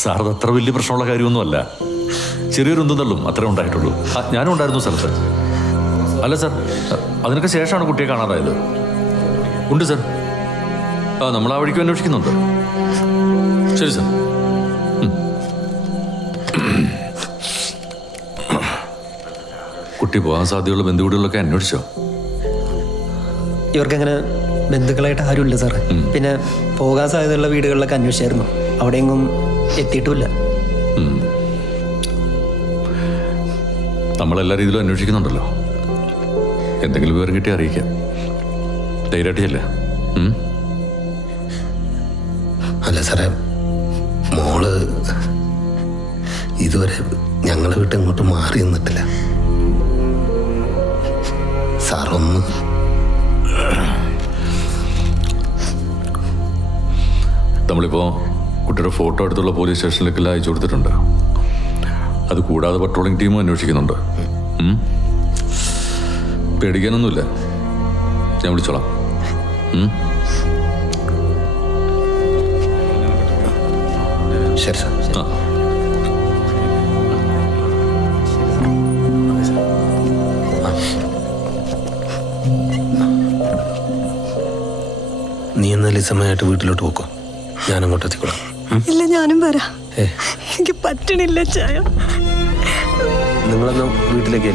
Sir അത് അത്ര വലിയ പ്രശ്നമുള്ള കാര്യമൊന്നുമല്ല. ചെറിയൊരു ഉന്തും തള്ളും അത്രേ ഉണ്ടായിട്ടുള്ളൂ. ഞാനും ഉണ്ടായിരുന്നു സ്ഥലത്ത്. അല്ല സാർ, അതിനൊക്കെ ശേഷമാണ് കുട്ടിയെ കാണാതായത്. ഉണ്ട് സാർ. നമ്മൾ ആ വഴിക്ക് അന്വേഷിക്കുന്നുണ്ട്. ശരി സാർ. കുട്ടി പോകാൻ സാധ്യതയുള്ള ബന്ധുവീടുകളിലൊക്കെ അന്വേഷിച്ചോ? ഇവർക്കങ്ങനെ ബന്ധുക്കളായിട്ട് ആരുമില്ല സാറേ. പിന്നെ പോകാൻ സാധ്യതയുള്ള വീടുകളിലൊക്കെ അന്വേഷിച്ചായിരുന്നു. അവിടെയെങ്ങും എത്തിയിട്ടുമില്ല. നമ്മളെല്ലാ രീതിയിലും അന്വേഷിക്കുന്നുണ്ടല്ലോ. എന്തെങ്കിലും വിവരം കിട്ടി അറിയിക്കാം. ധൈര്യമായിട്ടില്ല. അല്ല സാറേ, മോള് ഇതുവരെ ഞങ്ങളെ വിട്ട് ഇങ്ങോട്ട് മാറി നിന്നിട്ടില്ല. സാറൊന്ന് നമ്മളിപ്പോൾ കുട്ടിയുടെ ഫോട്ടോ എടുത്തുള്ള പോലീസ് സ്റ്റേഷനിലേക്കെല്ലാം അയച്ചു കൊടുത്തിട്ടുണ്ട്. അത് കൂടാതെ പട്രോളിംഗ് ടീമും അന്വേഷിക്കുന്നുണ്ട്. പേടിക്കാനൊന്നുമില്ല, ഞാൻ വിളിച്ചോളാം. ശരി സാർ. നീ എന്നാൽ ഈ സമയമായിട്ട് വീട്ടിലോട്ട് പോക്കോ, ഞാൻ അങ്ങോട്ട് എത്തിക്കോളാം. ഇല്ല, ഞാനും വരാം. എനിക്ക് പറ്റണില്ല ചായ. നിങ്ങളെന്നാ വീട്ടിലേക്ക്